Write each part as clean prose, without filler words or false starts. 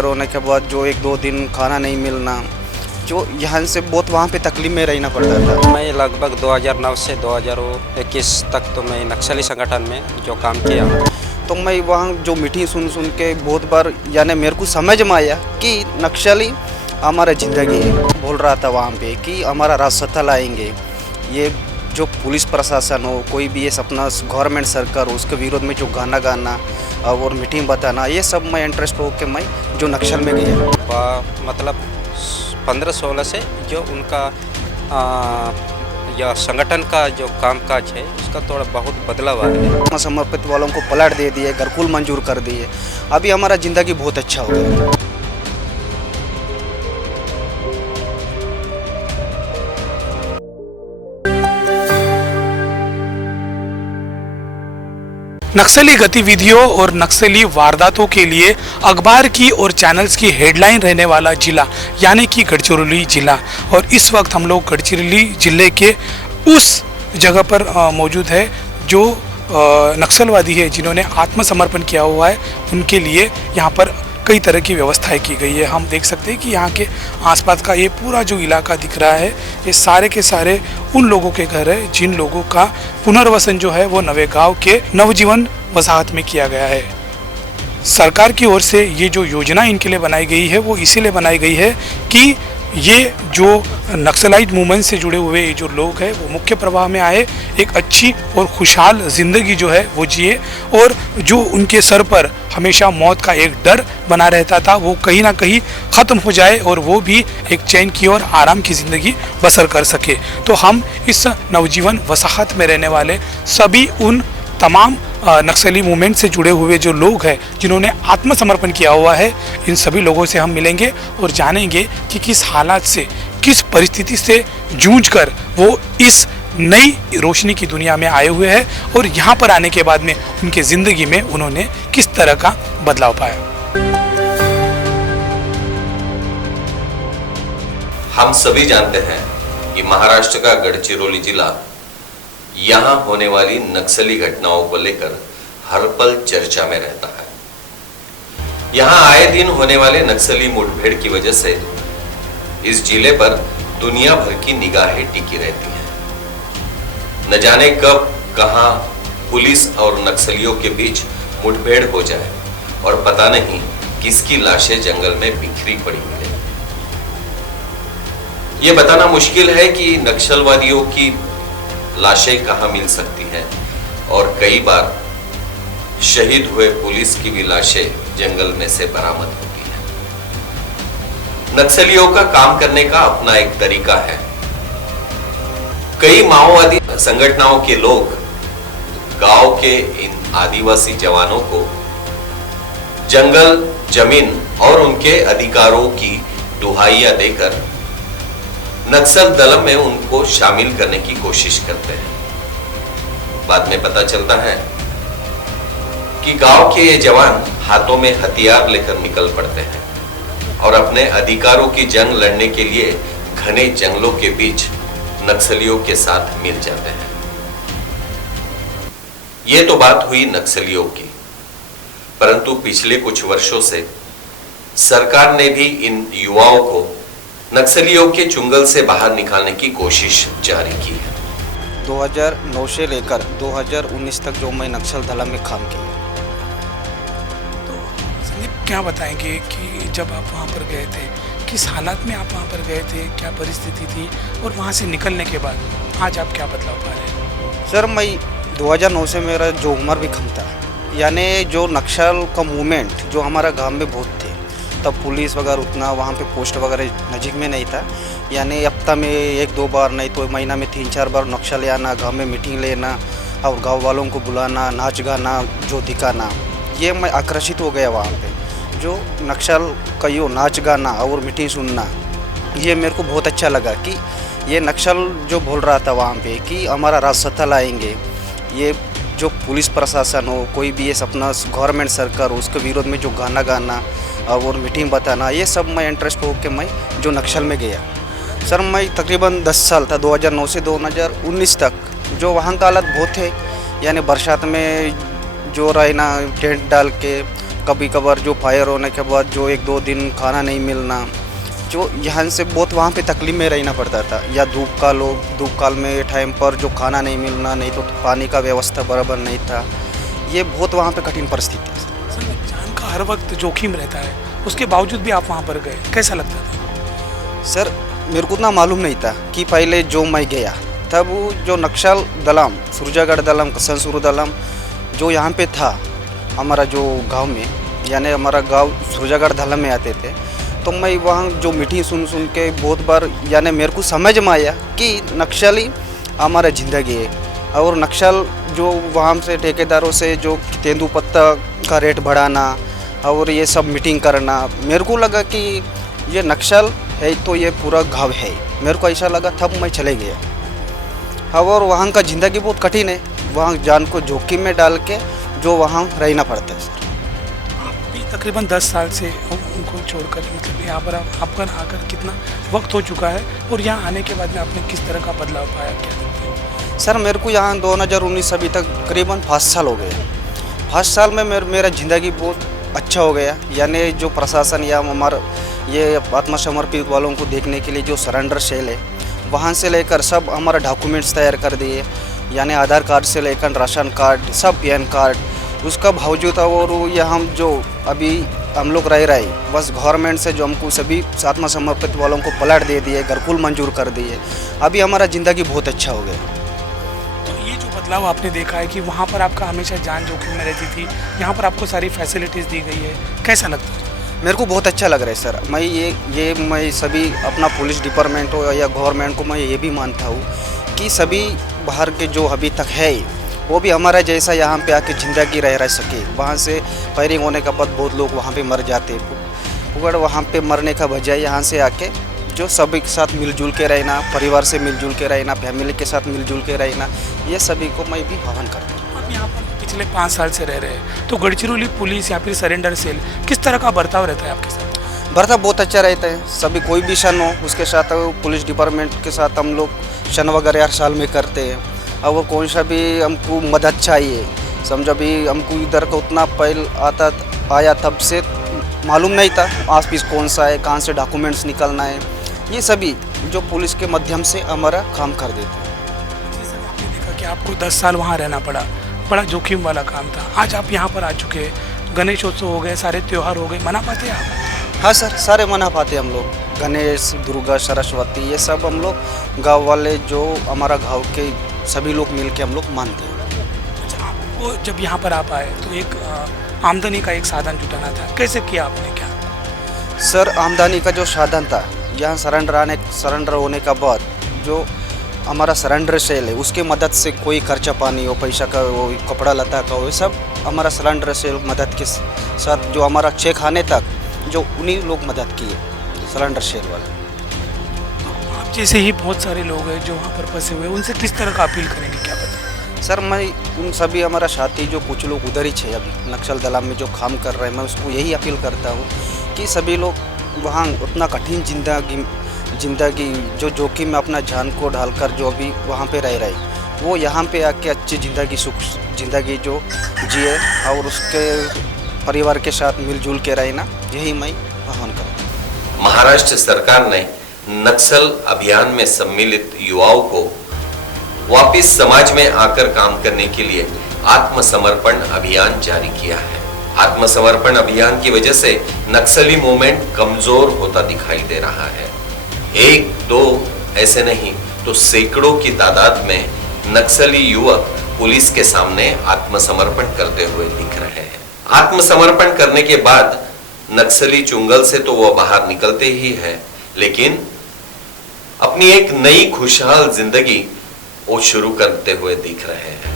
रोने के बाद जो 1-2 दिन खाना नहीं मिलना, जो यहाँ से बहुत वहाँ पे तकलीफ में रहना पड़ता था। मैं लगभग 2009 से 2021 तक तो मैं नक्सली संगठन में जो काम किया हूँ। तो मैं वहाँ जो मीटिंग सुन सुन के बहुत बार यानी मेरे को समझ में आया कि नक्सली हमारा ज़िंदगी है। बोल रहा था वहाँ पे कि हमारा रास्ता लाएंगे। ये जो पुलिस प्रशासन हो, कोई भी ये अपना गवर्नमेंट सरकार हो, उसके विरोध में जो गाना गाना और मीटिंग बताना, ये सब मैं इंटरेस्ट हो के मैं जो नक्सल में गया। मतलब 15-16 से जो उनका या संगठन का जो कामकाज है उसका थोड़ा बहुत बदलाव आ रहा है। समर्पित वालों को पलट दे दिए, घरकुल मंजूर कर दिए। अभी हमारा ज़िंदगी बहुत अच्छा हो गया। नक्सली गतिविधियों और नक्सली वारदातों के लिए अखबार की और चैनल्स की हेडलाइन रहने वाला जिला यानी कि गढ़चिरौली जिला। और इस वक्त हम लोग गढ़चिरौली जिले के उस जगह पर मौजूद है जो नक्सलवादी है जिन्होंने आत्मसमर्पण किया हुआ है। उनके लिए यहाँ पर कई तरह की व्यवस्थाएं की गई है। हम देख सकते हैं कि यहाँ के आसपास का ये पूरा जो इलाका दिख रहा है, ये सारे के सारे उन लोगों के घर है जिन लोगों का पुनर्वसन जो है वो नवेगांव के नवजीवन वसाहत में किया गया है। सरकार की ओर से ये जो योजना इनके लिए बनाई गई है वो इसीलिए बनाई गई है कि ये जो नक्सलाइट मूवमेंट से जुड़े हुए जो लोग हैं वो मुख्य प्रवाह में आए, एक अच्छी और खुशहाल ज़िंदगी जो है वो जिए, और जो उनके सर पर हमेशा मौत का एक डर बना रहता था वो कहीं ना कहीं ख़त्म हो जाए और वो भी एक चैन की और आराम की ज़िंदगी बसर कर सके। तो हम इस नवजीवन वसाहत में रहने वाले सभी उन तमाम नक्सली मूवमेंट से जुड़े हुए जो लोग हैं जिन्होंने आत्मसमर्पण किया हुआ है, इन सभी लोगों से हम मिलेंगे और जानेंगे कि किस हालात से, किस परिस्थिति से जूझकर वो इस नई रोशनी की दुनिया में आए हुए हैं और यहाँ पर आने के बाद में उनके ज़िंदगी में उन्होंने किस तरह का बदलाव पाया। हम सभी जानते हैं कि महाराष्ट्र का गढ़चिरौली जिला यहाँ होने वाली नक्सली घटनाओं को लेकर हर पल चर्चा में रहता है। यहाँ आए दिन होने वाले नक्सली मुठभेड़ की वजह से इस जिले पर दुनिया भर की निगाहें टिकी रहती हैं। न जाने कब कहां पुलिस और नक्सलियों के बीच मुठभेड़ हो जाए और पता नहीं किसकी लाशें जंगल में बिखरी पड़ी मिले। ये बताना मुश्किल है कि नक्सलवादियों की लाशें कहां मिल सकती हैं और कई बार शहीद हुए पुलिस की भी लाशें जंगल में से बरामद होती हैं। नक्सलियों का काम करने का अपना एक तरीका है। कई माओवादी संगठनों के लोग गांव के इन आदिवासी जवानों को जंगल, जमीन और उनके अधिकारों की दुहाइयां देकर नक्सल दल में उनको शामिल करने की कोशिश करते हैं। बाद में पता चलता है कि गांव के ये जवान हाथों में हथियार लेकर निकल पड़ते हैं और अपने अधिकारों की जंग लड़ने के लिए घने जंगलों के बीच नक्सलियों के साथ मिल जाते हैं। ये तो बात हुई नक्सलियों की, परंतु पिछले कुछ वर्षों से सरकार ने भी इन युवाओं को नक्सलियों के चुंगल से बाहर निकालने की कोशिश जारी की है। 2009 से लेकर 2019 तक जो मैं नक्सल दल में काम किया। तो संदीप क्या बताएंगे कि जब आप वहाँ पर गए थे, किस हालात में आप वहाँ पर गए थे, क्या परिस्थिति थी, और वहाँ से निकलने के बाद आज आप क्या बदलाव पा रहे हैं? सर, मैं 2009 से मेरा जो उम्र भी कम था, यानी जो नक्सल का मूवमेंट जो हमारा गांव में बहुत थे, तब पुलिस वगैरह उतना वहाँ पे पोस्ट वगैरह नज़दीक में नहीं था। यानी हफ्ता में 1-2 बार, नहीं तो महीना में 3-4 बार नक्सल आना, गांव में मीटिंग लेना और गांव वालों को बुलाना, नाच गाना जो दिखाना, ये मैं आकर्षित हो गया वहाँ पे। जो नक्सल का यो नाच गाना और मीटिंग सुनना, ये मेरे को बहुत अच्छा लगा कि ये नक्सल जो बोल रहा था वहाँ पे कि हमारा रास्ता लाएंगे। ये जो पुलिस प्रशासन हो, कोई भी ये अपना गवर्नमेंट सरकार हो, उसके विरोध में जो गाना गाना और मीटिंग बताना, ये सब मैं इंटरेस्ट हो के मैं जो नक्सल में गया। सर, मैं तकरीबन 10 साल था, 2009 से 2019 तक। जो वहाँ का हालत बहुत थे, यानी बरसात में जो रहना टेंट डाल के, कभी कभार जो फायर होने के बाद जो 1-2 दिन खाना नहीं मिलना, जो यहाँ से बहुत वहाँ पे तकलीफ में रहना पड़ता था। या धूप काल में टाइम पर जो खाना नहीं मिलना, नहीं तो पानी का व्यवस्था बराबर नहीं था। ये बहुत वहाँ पे कठिन परिस्थिति है। सर, जान का हर वक्त जोखिम रहता है, उसके बावजूद भी आप वहाँ पर गए, कैसा लगता था? सर, मेरे को उतना मालूम नहीं था कि पहले जो मैं गया तब वो जो नक्सल दलम, सुरजागढ़ दलम, कसनसुर दलम जो यहाँ पे था हमारा जो गांव में, यानी हमारा गांव सुरजागढ़ दलम में आते थे। तो मैं वहाँ जो मीटिंग सुन के बहुत बार यानी मेरे को समझ में आया कि नक्सली हमारा ज़िंदगी है। और नक्सल जो वहाँ से ठेकेदारों से जो तेंदुपत्ता का रेट बढ़ाना और ये सब मीटिंग करना, मेरे को लगा कि ये नक्सल है तो ये पूरा गाँव है। मेरे को ऐसा लगा, तब मैं चले गया। और वहाँ का ज़िंदगी बहुत कठिन है, वहाँ जान को जोखिम में डाल के जो वहाँ रहना पड़ता है। सर, तकरीबन 10 साल से उनको छोड़कर, मतलब यहाँ पर आपका आकर कितना वक्त हो चुका है, और यहाँ आने के बाद में आपने किस तरह का बदलाव पाया, क्या देखते हैं? सर, मेरे को यहाँ 2019 अभी तक करीबन 5 साल हो गए। 5 साल में मेरा ज़िंदगी बहुत अच्छा हो गया। यानी जो प्रशासन या हमारा ये आत्मसमर्पित वालों को देखने के लिए जो सरेंडर सेल है, वहाँ से लेकर सब हमारा डॉक्यूमेंट्स तैयार कर दिए। यानी आधार कार्ड से लेकर राशन कार्ड, सब पैन कार्ड, उसका बावजूद और ये हम जो अभी हम लोग रह रहे, बस गवर्नमेंट से जो हमको सभी आत्मसमर्पित वालों को प्लाट दे दिए, घरकुल मंजूर कर दिए। अभी हमारा ज़िंदगी बहुत अच्छा हो गया। तो ये जो बदलाव आपने देखा है कि वहाँ पर आपका हमेशा जान जोखिम में रहती थी, यहाँ पर आपको सारी फैसिलिटीज़ दी गई है, कैसा लगता है? मेरे को बहुत अच्छा लग रहा है सर। मैं सभी अपना पुलिस डिपार्टमेंट हो या गवर्नमेंट को मैं ये भी मानता हूँ कि सभी बाहर के जो अभी तक है वो भी हमारा जैसा यहाँ पे आके ज़िंदगी रह सके। वहाँ से फायरिंग होने के बाद बहुत लोग वहाँ पे मर जाते, मगर वहाँ पे मरने का बजाय यहाँ से आके जो सभी के साथ मिलजुल के रहना, परिवार से मिलजुल के रहना, फैमिली के साथ मिलजुल के रहना, ये सभी को मैं भी आह्वान करता हूँ। आप यहाँ पर पिछले 5 साल से रह रहे हैं, तो गढ़चिरौली पुलिस या फिर सरेंडर सेल किस तरह का बर्ताव रहता है आपके साथ? बर्ताव बहुत अच्छा रहता है। सभी कोई भी शन हो उसके साथ पुलिस डिपार्टमेंट के साथ हम लोग शन वगैरह हर साल में करते हैं। और कौन सा भी हमको मदद चाहिए, समझो भी हमको इधर का उतना पहल आया तब से मालूम नहीं था आस पास कौन सा है, कहाँ से डॉक्यूमेंट्स निकलना है, ये सभी जो पुलिस के माध्यम से हमारा काम कर देते हैं। जैसे आपने देखा कि आपको 10 साल वहाँ रहना पड़ा, बड़ा जोखिम वाला काम था। आज आप यहाँ पर आ चुके हैं, गणेशोत्सव हो गए, सारे त्यौहार हो गए, मना पाते हैं आप? हाँ सर, सारे मना पाते हम लोग। गणेश, दुर्गा, सरस्वती, ये सब हम लोग गाँव वाले जो हमारा गाँव के सभी लोग मिल के हम लोग मानते हैं। अच्छा, आपको जब यहाँ पर आप आए तो एक आमदनी का एक साधन जुटाना था, कैसे किया आपने, क्या? सर, आमदनी का जो साधन था, यहाँ सरेंडर होने के बाद जो हमारा सरेंडर सेल है उसके मदद से कोई खर्चा पानी हो, पैसा का हो, कपड़ा लता का हो, सब हमारा सरेंडर सेल मदद के साथ जो हमारा चेक आने तक जो उन्हीं लोग मदद किए, सरेंडर सेल वाले। आप जैसे ही बहुत सारे लोग हैं जो वहाँ पर फंसे हुए, उनसे किस तरह का अपील करेंगे, क्या बताएं? सर, मैं उन सभी हमारा साथी जो कुछ लोग उधर ही है अभी नक्सल दलाम में जो काम कर रहे हैं, मैं उसको यही अपील करता हूँ कि सभी लोग वहाँ उतना कठिन जिंदगी जो जोखिम में अपना जान को डालकर जो अभी वहाँ पे रह रहे, वो यहाँ पे आके अच्छी ज़िंदगी जो जिए और उसके परिवार के साथ मिलजुल के रहना, यही मैं आह्वान करता हूँ। महाराष्ट्र सरकार ने नक्सल अभियान में सम्मिलित युवाओं को वापस समाज में आकर काम करने के लिए आत्मसमर्पण अभियान जारी किया है। आत्मसमर्पण अभियान की वजह से नक्सली मूवमेंट कमजोर होता दिखाई दे रहा है। 1-2 ऐसे नहीं तो सैकड़ों की तादाद में नक्सली युवक पुलिस के सामने आत्मसमर्पण करते हुए दिख रहे हैं। आत्मसमर्पण करने के बाद नक्सली चुंगल से तो वह बाहर निकलते ही है, लेकिन अपनी एक नई खुशहाल जिंदगी वो शुरू करते हुए दिख रहे हैं।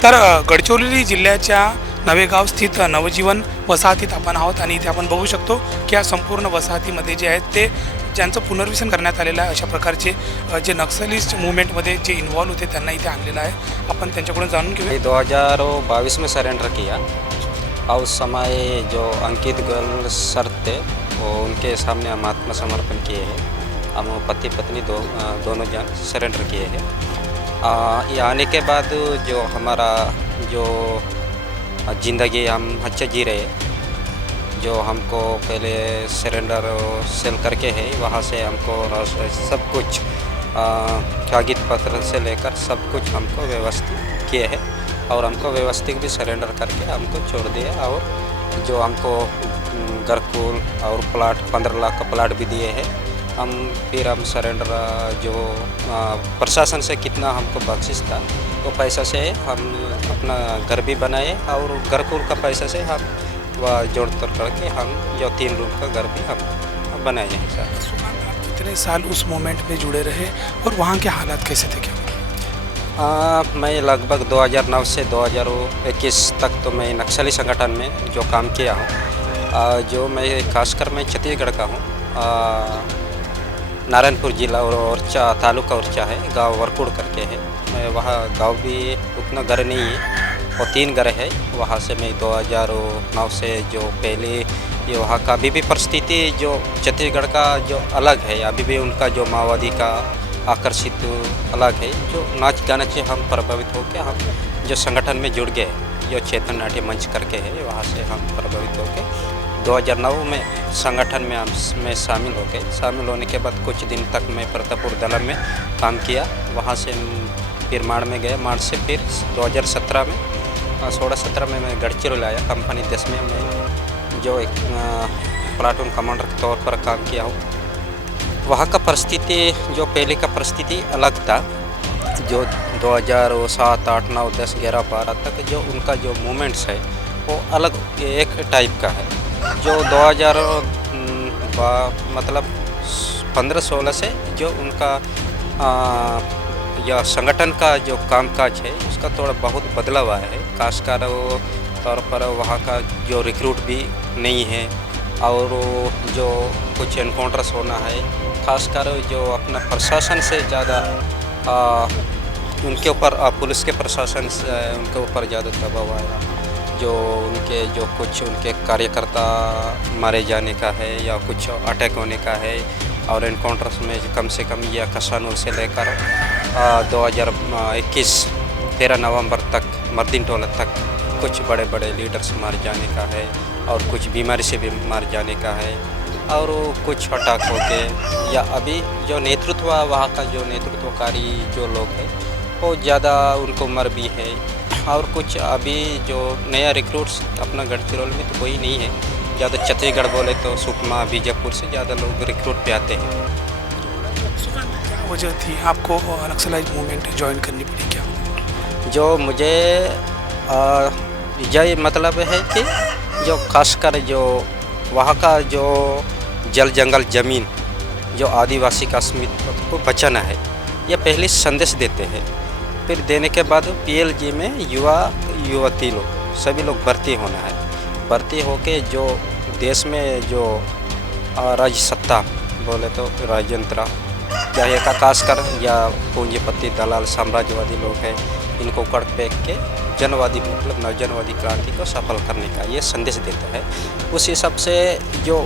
तर गडचिरोली जिल्ह्याच्या नवेगाव स्थित नवजीवन वसाहतीत आपण आहोत आणि इथे आपण बघू शकतो की या संपूर्ण वसाहतीमध्ये जे आहेत ते ज्यांचं पुनर्वसन करण्यात आलेलं आहे, अशा प्रकारचे जे नक्सलिस्ट मूवमेंटमध्ये जे इन्वॉल्व होते त्यांना इथे आणलेलं आहे। आपण त्यांच्याकडून जाणून घेऊया। 2022 में सरेंडर किया और उस समय जो अंकित गर्ल सर थे वो उनके सामने हम आत्मसमर्पण किए हैं। हम पति पत्नी दोनों जन सरेंडर किए हैं। ये आने के बाद जो हमारा जो ज़िंदगी हम अच्छा जी रहे जो हमको पहले सरेंडर सेल करके है, वहाँ से हमको सब कुछ कागज पत्र से लेकर सब कुछ हमको व्यवस्थित किए हैं और हमको व्यवस्थित भी सरेंडर करके हमको छोड़ दिए। और जो हमको घरकुल और प्लाट 15 लाख का प्लाट भी दिए हैं। हम सरेंडर जो प्रशासन से कितना हमको बख्शिश था वो पैसा से हम अपना घर भी बनाए और घरकुल का पैसा से हम वह जोड़ तोड़ करके हम जो 3 रूम का घर भी हम बनाए हैं सर। आप कितने साल उस मोमेंट में जुड़े रहे और वहाँ के हालात कैसे थे, क्या? मैं लगभग 2009 से 2021 तक तो मैं नक्सली संगठन में जो काम किया हूँ। जो मैं खासकर मैं छत्तीसगढ़ का हूँ। नारायणपुर जिला और ओरछा तालुका ओरछा है, गांव वरकुड़ करके है। मैं वहाँ गांव भी उतना घर नहीं है और 3 घर है। वहाँ से मैं 2009 से जो पहले ये वहाँ का अभी भी परिस्थिति जो छत्तीसगढ़ का जो अलग है, अभी भी उनका जो माओवादी का आकर्षित अलग है। जो नाच गाना से हम प्रभावित होकर हम जो संगठन में जुड़ गए, जो चेतन नाट्य मंच करके है, वहाँ से हम प्रभावित होकर 2009 में संगठन में मैं शामिल हो गए। शामिल होने के बाद कुछ दिन तक मैं प्रतापपुर दलम में काम किया। वहाँ से फिर माड़ में गए। माड़ से फिर 2017 में 16-17 में मैं गढ़चिरौली आया। कंपनी 10 में मैं जो एक प्लाटून कमांडर के तौर पर काम किया हूँ। वहाँ का परिस्थिति जो पहले का परिस्थिति अलग था। जो 2007, 8, 9, 10, 11, 12 तक जो उनका जो मूवमेंट्स है वो अलग एक टाइप का है। जो 2000 मतलब 15-16 से जो उनका या संगठन का जो कामकाज है उसका थोड़ा बहुत बदलाव आया है। खासकर तौर पर वहाँ का जो रिक्रूट भी नहीं है और जो कुछ एनकाउंटर्स होना है, खासकर जो अपना प्रशासन से ज़्यादा उनके ऊपर पुलिस के प्रशासन से उनके ऊपर ज़्यादा दबाव आया। जो उनके जो कुछ उनके कार्यकर्ता मारे जाने का है या कुछ अटैक होने का है और एनकाउंटर्स में कम से कम या कसानूर से लेकर 2021 13 नवंबर तक मर्दिन टोला तक कुछ बड़े बड़े लीडर्स मार जाने का है और कुछ बीमारी से भी मार जाने का है और कुछ अटैक होके या अभी जो नेतृत्व वहाँ का जो नेतृत्वकारी जो लोग हैं वो ज़्यादा उनको मर भी है और कुछ अभी जो नया रिक्रूट्स अपना गढ़चिरौली में तो कोई नहीं है। ज़्यादा छत्तीसगढ़ बोले तो सुकमा बीजापुर से ज़्यादा लोग रिक्रूट पे आते हैं। क्या वजह थी आपको नक्सलाइज मूवमेंट ज्वाइन करनी पड़ी, क्या? जो मुझे यही मतलब है कि जो खासकर जो वहाँ का जो जल जंगल ज़मीन जो आदिवासी का अस्मित्व को बचाना है, यह पहले संदेश देते हैं। फिर देने के बाद पीएलजी में युवती लोग सभी लोग भर्ती होना है। भर्ती होके जो देश में जो राज्य सत्ता बोले तो राजतंत्र चाहे का खासकर या पूंजीपति दलाल साम्राज्यवादी लोग हैं, इनको कड़ फेंक के जनवादी मतलब नवजनवादी क्रांति को सफल करने का ये संदेश देता है। उस हिसाब से जो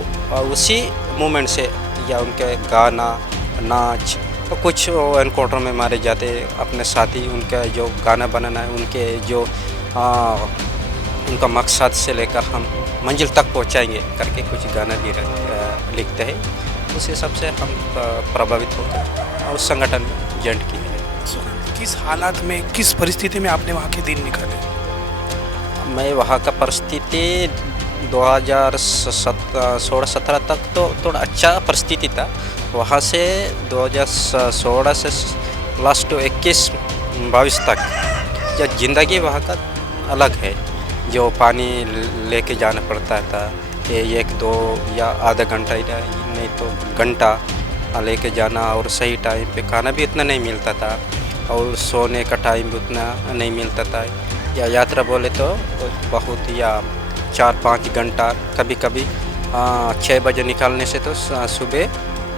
उसी मूवमेंट से या उनके गाना नाच तो कुछ एनकाउंटर में मारे जाते अपने साथी, उनका जो गाना बनाना है उनके जो उनका मकसद से लेकर हम मंजिल तक पहुंचाएंगे करके कुछ गाना भी लिखते हैं। उस हिसाब से हम प्रभावित होकर उस संगठन में जॉइन किए हैं। किस हालात में, किस परिस्थिति में आपने वहाँ के दिन निकाले? मैं वहाँ का परिस्थिति 2016-17 तक तो थोड़ा अच्छा परिस्थिति था। वहाँ से 2016 से लास्ट 21-22 तक या ज़िंदगी वहाँ का अलग है। जो पानी लेके जाना पड़ता था, ये 1-2 या आधा घंटा नहीं तो घंटा लेके जाना और सही टाइम पे खाना भी उतना नहीं मिलता था और सोने का टाइम भी उतना नहीं मिलता था। या यात्रा बोले तो बहुत या 4-5 घंटा, कभी कभी 6 बजे निकालने से तो सुबह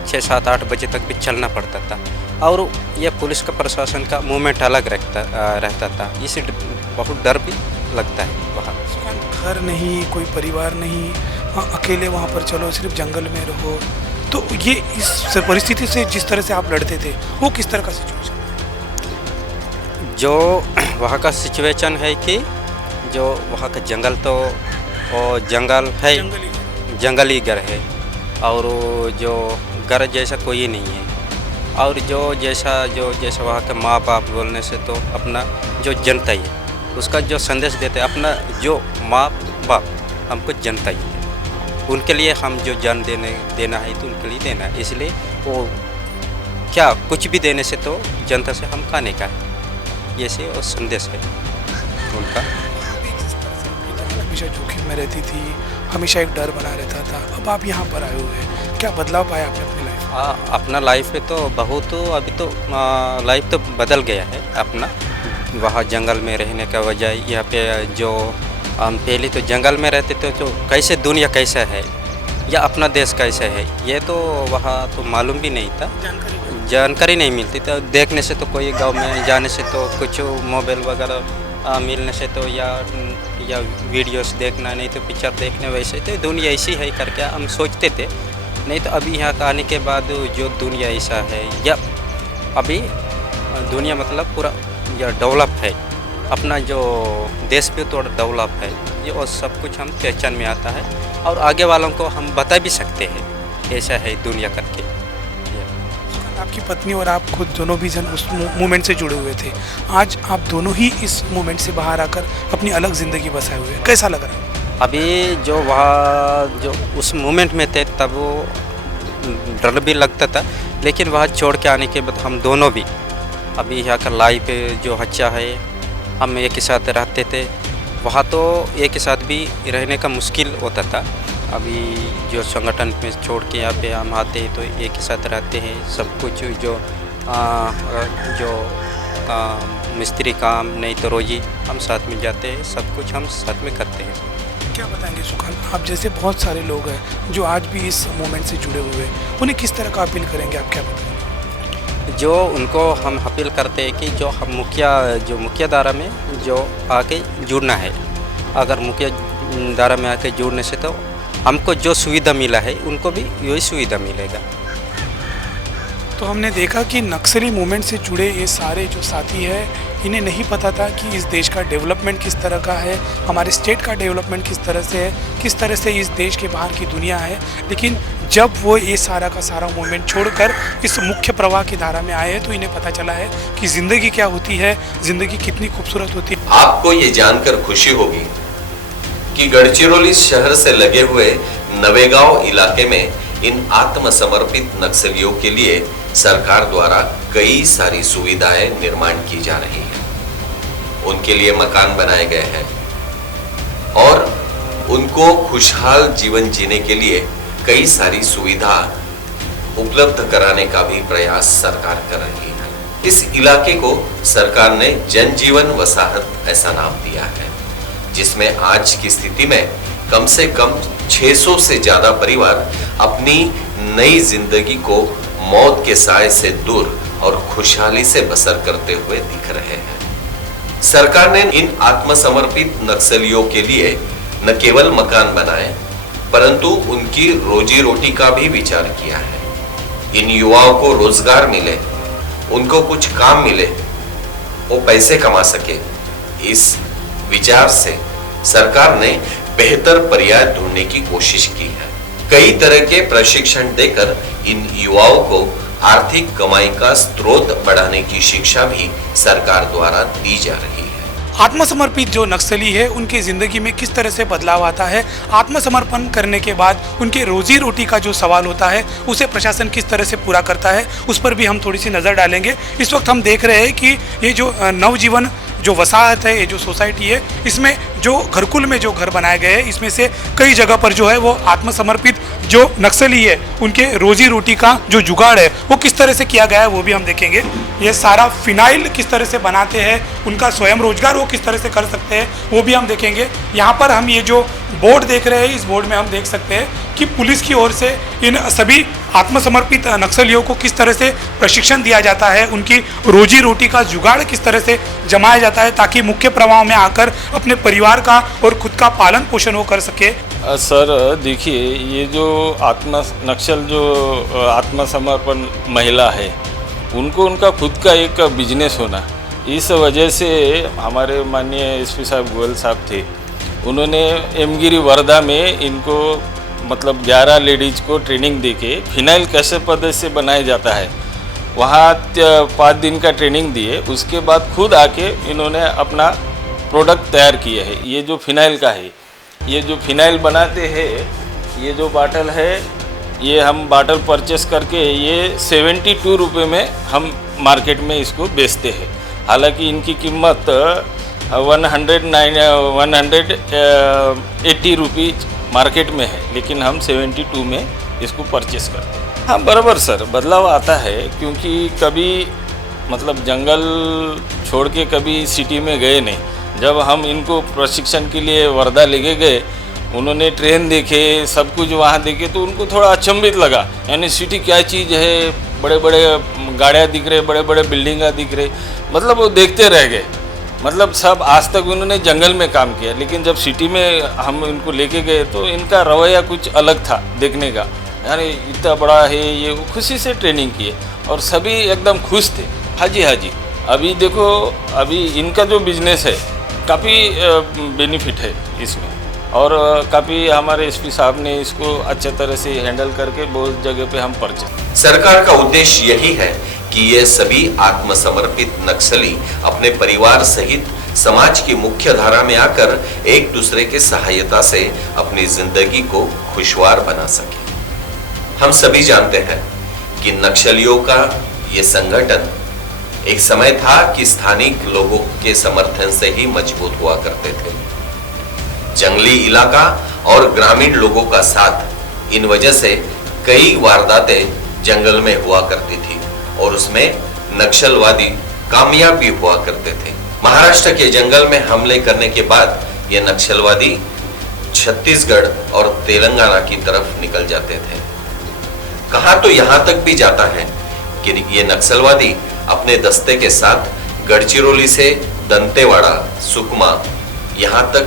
6-7-8 बजे तक भी चलना पड़ता था। और यह पुलिस का प्रशासन का मूवमेंट अलग रहता था, इससे बहुत डर भी लगता है। वहाँ घर नहीं, कोई परिवार नहीं, हाँ अकेले वहाँ पर चलो, सिर्फ जंगल में रहो। तो ये इस परिस्थिति से जिस तरह से आप लड़ते थे वो किस तरह का सिचुएशन? जो वहाँ का सिचुएशन है कि जो वहाँ का जंगल तो जंगल है जंगली घर है और वो जो घर जैसा कोई नहीं है। और जो जैसा वहाँ के माँ बाप बोलने से तो अपना जो जनता ही है उसका जो संदेश देते हैं, अपना जो माँ बाप हमको जनता ही है, उनके लिए हम जो जान देना है तो उनके लिए देना है। इसलिए वो क्या कुछ भी देने से तो जनता से हम खाने का है, जैसे वो संदेश है उनका। हमेशा जोखिम में रहती थी, हमेशा एक डर बना रहता था। अब आप यहाँ पर आए हुए हैं, क्या बदलाव पाया आपने अपनी लाइफ में? अपना लाइफ में तो बहुत अभी तो लाइफ तो बदल गया है अपना। वहाँ जंगल में रहने का वजह यहाँ पे जो हम पहले तो जंगल में रहते थे तो कैसे दुनिया कैसा है या अपना देश कैसा है ये तो वहाँ तो मालूम भी नहीं था, जानकारी नहीं मिलती। तो देखने से तो कोई गांव में जाने से तो कुछ मोबाइल वगैरह मिलने से तो या वीडियोस देखना, नहीं तो पिक्चर देखने, वैसे तो दुनिया ऐसी है करके हम सोचते थे। नहीं तो अभी यहाँ का आने के बाद जो दुनिया ऐसा है या अभी दुनिया मतलब पूरा या डेवलप है, अपना जो देश भी थोड़ा डेवलप है, ये और सब कुछ हम पहचान में आता है और आगे वालों को हम बता भी सकते हैं ऐसा है दुनिया करके। आपकी पत्नी और आप खुद दोनों भी जन उस मूवमेंट से जुड़े हुए थे, आज आप दोनों ही इस मूवमेंट से बाहर आकर अपनी अलग ज़िंदगी बसाए हुए हैं, कैसा लग रहा है? अभी जो वहाँ जो उस मूवमेंट में थे तब वो डर भी लगता था, लेकिन वहाँ छोड़ के आने के बाद हम दोनों भी अभी यहाँ का लाइफ जो अच्छा है, हम एक ही साथ रहते थे। वहाँ तो एक ही साथ भी रहने का मुश्किल होता था। अभी जो संगठन में छोड़ के यहाँ पे हम आते हैं तो एक ही साथ रहते हैं। सब कुछ जो मिस्त्री काम, नहीं तो रोजी हम साथ में जाते हैं, सब कुछ हम साथ में करते हैं। क्या बताएंगे सुखान, आप जैसे बहुत सारे लोग हैं जो आज भी इस मूवमेंट से जुड़े हुए हैं, उन्हें किस तरह का अपील करेंगे, आप क्या बताएंगे? जो उनको हम अपील करते हैं कि जो हम मुखिया धारा में जो आके जुड़ना है, अगर मुखिया धारा में आके जुड़ने से तो हमको जो सुविधा मिला है उनको भी वही सुविधा मिलेगा। तो हमने देखा कि नक्सली मूवमेंट से जुड़े ये सारे जो साथी हैं, इन्हें नहीं पता था कि इस देश का डेवलपमेंट किस तरह का है, हमारे स्टेट का डेवलपमेंट किस तरह से है, किस तरह से इस देश के बाहर की दुनिया है। लेकिन जब वो ये सारा का सारा मूवमेंट छोड़कर इस मुख्य प्रवाह की धारा में आए हैं तो इन्हें पता चला है कि ज़िंदगी क्या होती है, ज़िंदगी कितनी खूबसूरत होती है। आपको ये जानकर खुशी होगी कि गढ़चिरौली शहर से लगे हुए नवेगांव इलाके में इन आत्मसमर्पित नक्सलियों के लिए सरकार द्वारा कई सारी सुविधाएं निर्माण की जा रही हैं। उनके लिए मकान बनाए गए हैं और उनको खुशहाल जीवन जीने के लिए कई सारी सुविधा उपलब्ध कराने का भी प्रयास सरकार कर रही है। इस इलाके को सरकार ने जनजीवन वसाहत ऐसा नाम दिया है, जिसमें आज की स्थिति में कम से कम 600 से ज्यादा परिवार अपनी नई जिंदगी को मौत के साए से दूर और खुशहाली से बसर करते हुए दिख रहे हैं। सरकार ने इन आत्मसमर्पित नक्सलियों के लिए न केवल मकान बनाए, परंतु उनकी रोजी रोटी का भी विचार किया है। इन युवाओं को रोजगार मिले, उनको कुछ काम मिले, वो पैसे कमा सके, इस विचार से सरकार ने बेहतर पर्याय ढूंढने की कोशिश की है। कई तरह के प्रशिक्षण देकर इन युवाओं को आर्थिक कमाई का स्रोत बढ़ाने की शिक्षा भी सरकार द्वारा दी जा रही है। आत्मसमर्पित जो नक्सली है उनकी ज़िंदगी में किस तरह से बदलाव आता है, आत्मसमर्पण करने के बाद उनके रोजी रोटी का जो सवाल होता है उसे प्रशासन किस तरह से पूरा करता है, उस पर भी हम थोड़ी सी नज़र डालेंगे। इस वक्त हम देख रहे हैं कि ये जो नवजीवन जो वसाहत है, ये जो सोसाइटी है, इसमें जो घरकुल में जो घर बनाए गए हैं, इसमें से कई जगह पर जो है वो आत्मसमर्पित जो नक्सली है उनके रोजी रोटी का जो जुगाड़ है वो किस तरह से किया गया है वो भी हम देखेंगे। ये सारा फिनाइल किस तरह से बनाते हैं, उनका स्वयं रोजगार वो किस तरह से कर सकते हैं वो भी हम देखेंगे। यहाँ पर हम ये जो बोर्ड देख रहे हैं, इस बोर्ड में हम देख सकते हैं कि पुलिस की ओर से इन सभी आत्मसमर्पित नक्सलियों को किस तरह से प्रशिक्षण दिया जाता है, उनकी रोजी रोटी का जुगाड़ किस तरह से जमाया जाता है ताकि मुख्य प्रवाह में आकर अपने परिवार का और खुद का पालन पोषण वो कर सके। सर देखिए, ये जो नक्सल जो आत्मसमर्पण महिला है, उनको उनका खुद का एक बिजनेस होना, इस वजह से हमारे माननीय एसपी साहब गोयल साहब थे, उन्होंने एमगिरी वर्धा में इनको मतलब 11 लेडीज को ट्रेनिंग देके फिनाइल कैसे पद्धति से बनाया जाता है वहाँ 5 दिन का ट्रेनिंग दिए। उसके बाद खुद आके इन्होंने अपना प्रोडक्ट तैयार किए है। ये जो फिनाइल का है, ये जो फिनाइल बनाते हैं, ये जो बाटल है, ये हम बाटल परचेस करके ये 72 रुपये में हम मार्केट में इसको बेचते हैं। हालांकि इनकी कीमत 180 रुपीज़ मार्केट में है, लेकिन हम 72 में इसको परचेस करते हैं। हाँ बराबर सर, बदलाव आता है क्योंकि कभी मतलब जंगल छोड़ के कभी सिटी में गए नहीं। जब हम इनको प्रशिक्षण के लिए वर्धा लेके गए, उन्होंने ट्रेन देखे, सब कुछ वहाँ देखे, तो उनको थोड़ा अचंभित लगा। यानी सिटी क्या चीज़ है, बड़े बड़े गाड़ियाँ दिख रहे, बड़े बड़े बिल्डिंगा दिख रहे, मतलब वो देखते रह गए। मतलब सब आज तक उन्होंने जंगल में काम किया, लेकिन जब सिटी में हम इनको लेके गए तो इनका रवैया कुछ अलग था देखने का। यानी इतना बड़ा है ये, खुशी से ट्रेनिंग किए और सभी एकदम खुश थे। हाँ जी हाँ जी, अभी देखो अभी इनका जो बिजनेस है काफ़ी बेनिफिट है इसमें, और काफ़ी हमारे एसपी साहब ने इसको अच्छे तरह से हैंडल करके बहुत जगह पे हम परचेज। सरकार का उद्देश्य यही है कि ये सभी आत्मसमर्पित नक्सली अपने परिवार सहित समाज की मुख्य धारा में आकर एक दूसरे के सहायता से अपनी जिंदगी को खुशहाल बना सके। हम सभी जानते हैं कि नक्सलियों का ये संगठन एक समय था कि स्थानीय लोगों के समर्थन से ही मजबूत हुआ करते थे। जंगली इलाका और ग्रामीण लोगों का साथ, इन वजह से कई वारदातें जंगल में हुआ करती थी और उसमें नक्सलवादी कामयाब भी हुआ करते थे। महाराष्ट्र के जंगल में हमले करने के बाद ये नक्सलवादी छत्तीसगढ़ और तेलंगाना की तरफ निकल जाते थे। कहा तो यहां तक भी जाता है कि ये नक्सलवादी अपने दस्ते के साथ गढ़चिरौली से दंतेवाड़ा, सुकमा यहां तक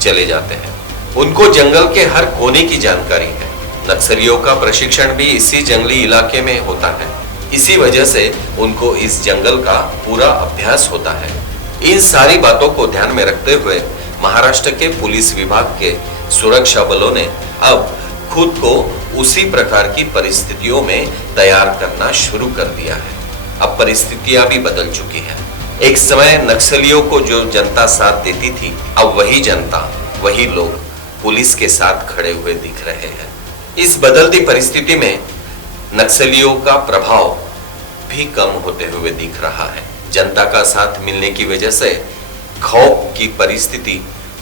चले जाते हैं। उनको जंगल के हर कोने की जानकारी है। नक्सलियों का प्रशिक्षण भी इसी जंगली इलाके में होता है। इसी वजह से उनको इस जंगल का पूरा अभ्यास होता है। इन सारी बातों को ध्यान में रखते हुए महाराष्ट्र के पुलिस विभाग के सुरक्षा बलों ने अब खुद को उसी प्रकार की परिस्थितियों में तैयार करना शुरू कर दिया है। अब परिस्थितियां भी बदल चुकी हैं। एक समय नक्सलियों को जो जनता साथ देती थी, अब वही जनता, वही लोग पुलिस के साथ खड़े हुए दिख रहे हैं। इस बदलती परिस्थिति में नक्सलियों का प्रभाव भी कम होते हुए दिख रहा है। जनता का साथ मिलने की वजह से खौफ की परिस्थिति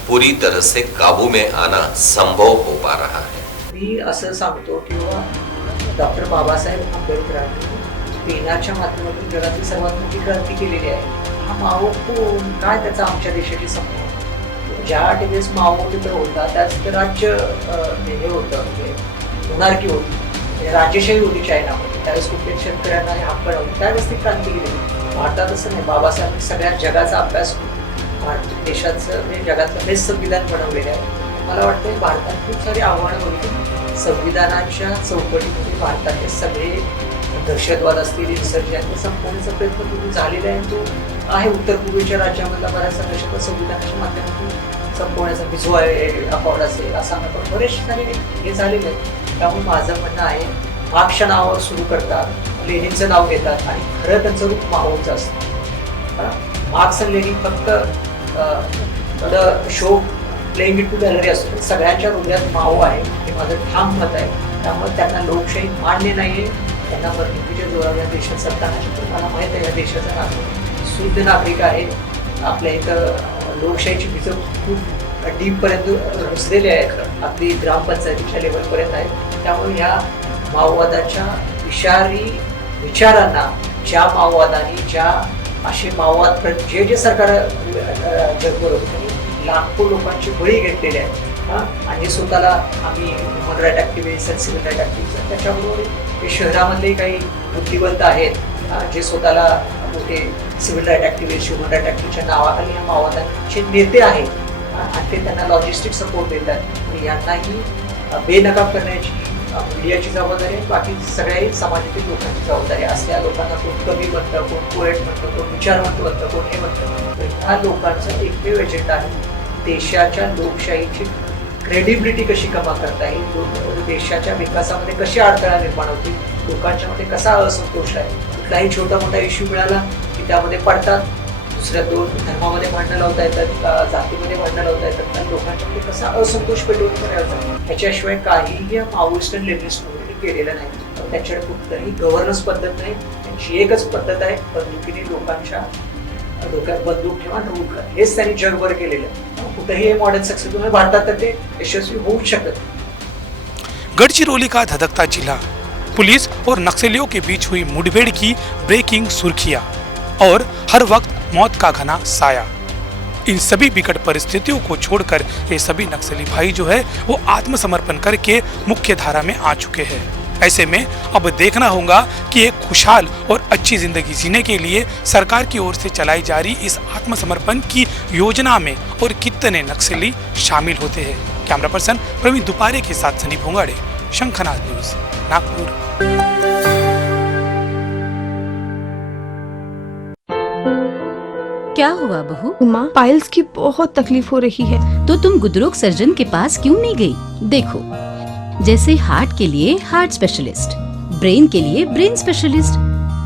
पूरी तरह से काबू में आना संभव हो पा रहा है। मी असं सांगतो किंवा डॉक्टर बाबासाहेब आंबेडकरांनी पेनाच्या माध्यमातून जगातील सर्वात मोठी क्रांती केलेली आहे। हा माओ कोण, काय त्याचा आमच्या देशाची संबंध? ज्या वेळेस माओ तिथं होता त्याच राज्य हे होतं, म्हणजे मोनार्की होती, राजेशाही होती चायनामध्ये। त्यावेळेस कुठल्या शेतकऱ्यांना हक्क नव्हते, त्यावेळेस ती क्रांती केली। भारतात असं नाही, बाबासाहेबांनी सगळ्या जगाचा अभ्यास करून भारत देशाचं म्हणजे जगातलं बेस्ट संविधान बनवलेलं आहे। मला वाटतं भारतात खूप सारी आव्हानं होती। संविधानाच्या चौकटीमध्ये भारताचे सगळे दहशतवाद असतील, इन्सर्जंट संपवण्याचा प्रयत्न पूर्ण झालेला आहे। तो आहे उत्तर पूर्वेच्या राज्यामधला बराचसा दहशतवाद संविधानाच्या माध्यमातून संपवण्याचा बिझो अकॉर्ड असेल, असं आपण बरेच सारे हे झालेले आहे। त्यामुळे माझं म्हणणं आहे, मार्क्सच्या नावावर सुरू करतात, लेनिनचं नाव घेतात आणि खरं त्यांचं रूप माओचं असतं। मार्क्स आणि लेनिन फक्त show playing it to gallery असतो, सगळ्यांच्या हृदयात माओ आहे, हे माझं ठाम मत आहे। त्यामुळे त्यांना लोकशाही मान्य नाही आहे, त्यांना बंदुकीच्या जोरावर या देशात सत्ता नाही। पण मला माहीत आहे या देशाचा नागरिक शुद्ध नागरिक आहे। आपल्या इथं लोकशाहीची भीतं खूप डीपपर्यंत घुसलेली आहेत, अगदी ग्रामपंचायतीच्या लेवलपर्यंत आहे। त्यामुळे ह्या माओवादाच्या विषारी विचारांना, ज्या माओवादाने, ज्या असे माओवाद जे जे सरकार जगभर होते, लाखो लोकांचे बळी घेतलेले आहेत। आणि स्वतःला आम्ही ह्युमन राईट ॲक्टिव्हिस्ट आणि सिव्हिल राईट ॲक्टिव्हिस्ट, त्याच्याबरोबर हे शहरामधले काही बुद्धिवंत आहेत जे स्वतःला मोठे civil right activist, human right ॲक्टिव्हिस्टच्या नावाखाली या माओवादाचे नेते आहेत आणि ते त्यांना लॉजिस्टिक सपोर्ट देतात। यांनाही बेनकाब करण्याची मीडियाची जबाबदारी आहे, बाकी सगळ्याही समाजातील लोकांची जबाबदारी आहे। असल्या लोकांना कोण कमी म्हणतं, कोण पोएट म्हणतं, कोण विचारवंत म्हणतं, कोण हे म्हणतं। ह्या लोकांचा एकमेव एजेंडा आहे देशाच्या लोकशाहीची क्रेडिबिलिटी कशी कमा करता येईल, देशाच्या विकासामध्ये कशी अडथळा निर्माण होते, लोकांच्या मध्ये कसा असंतोष आहे, कुठलाही छोटा मोठा इश्यू मिळाला की त्यामध्ये पडतात, दुसऱ्या दोन धर्मामध्ये भांडणं लावता येतात, जातीमध्ये भांडणं लावता येतात, आणि लोकांच्यामध्ये कसा असंतोष पेटवून करायचा, ह्याच्याशिवाय काहीही माओइस्ट आणि लेनिस्ट मूव्हमेंटने केलेलं नाही. त्याच्याकडे कुठलंही गव्हर्नन्स पद्धत नाही, त्यांची एकच पद्धत आहे, बंदुकीने लोकांच्या डोक्यात बंदूक ठेवा लूट. हेच त्यांनी जगभर केलेलं. कुठेही हे मॉडेल सक्सेसफुल आहे, भारतात तर ते यशस्वी होऊच शकत. गढ़चिरौली का धधकता जिला, पुलिस और नक्सलियों के बीच हुई मुठभेड़ की ब्रेकिंग सुर्खियां और हर वक्त मौत का घना साया. इन सभी विकट परिस्थितियों को छोड़कर ये सभी नक्सली भाई जो है वो आत्मसमर्पण करके मुख्य धारा में आ चुके हैं. ऐसे में अब देखना होगा कि एक खुशहाल और अच्छी जिंदगी जीने के लिए सरकार की ओर से चलाई जा रही इस आत्मसमर्पण की योजना में और कितने नक्सली शामिल होते हैं. कैमरा पर्सन प्रवीण दुपारे के साथ सनी भोंगाड़े, शंखनाद न्यूज, नागपुर. क्या हुआ बहू? माँ, पाइल्स की बहुत तकलीफ हो रही है. तो तुम गुदरोग सर्जन के पास क्यों नहीं गई? देखो, जैसे हार्ट के लिए हार्ट स्पेशलिस्ट, ब्रेन के लिए ब्रेन स्पेशलिस्ट,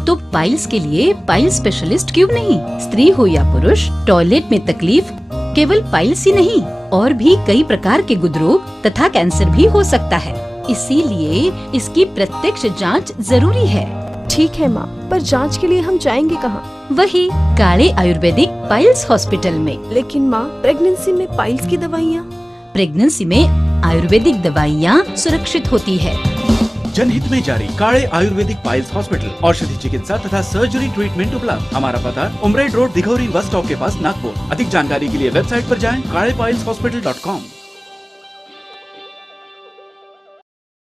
तो पाइल्स के लिए पाइल्स स्पेशलिस्ट क्यों नहीं? स्त्री हो या पुरुष, टॉयलेट में तकलीफ केवल पाइल्स ही नहीं, और भी कई प्रकार के गुदरोग तथा कैंसर भी हो सकता है. इसीलिए इसकी प्रत्यक्ष जांच जरूरी है. ठीक है माँ, पर जांच के लिए हम जाएंगे कहाँ? वही काले आयुर्वेदिक पाइल्स हॉस्पिटल में. लेकिन माँ, प्रेगनेंसी में पाइल्स की दवाइयाँ? प्रेगनेंसी में आयुर्वेदिक दवाइयाँ सुरक्षित होती है. जनहित में जारी काड़े आयुर्वेदिक पाइल्स हॉस्पिटल, औषधि चिकित्सा तथा सर्जरी ट्रीटमेंट उपलब्ध. हमारा पता उमरेड रोड, दिघौरी बस स्टॉप के पास, नागपुर. अधिक जानकारी के लिए वेबसाइट पर जाएं kadepailshhospital.com.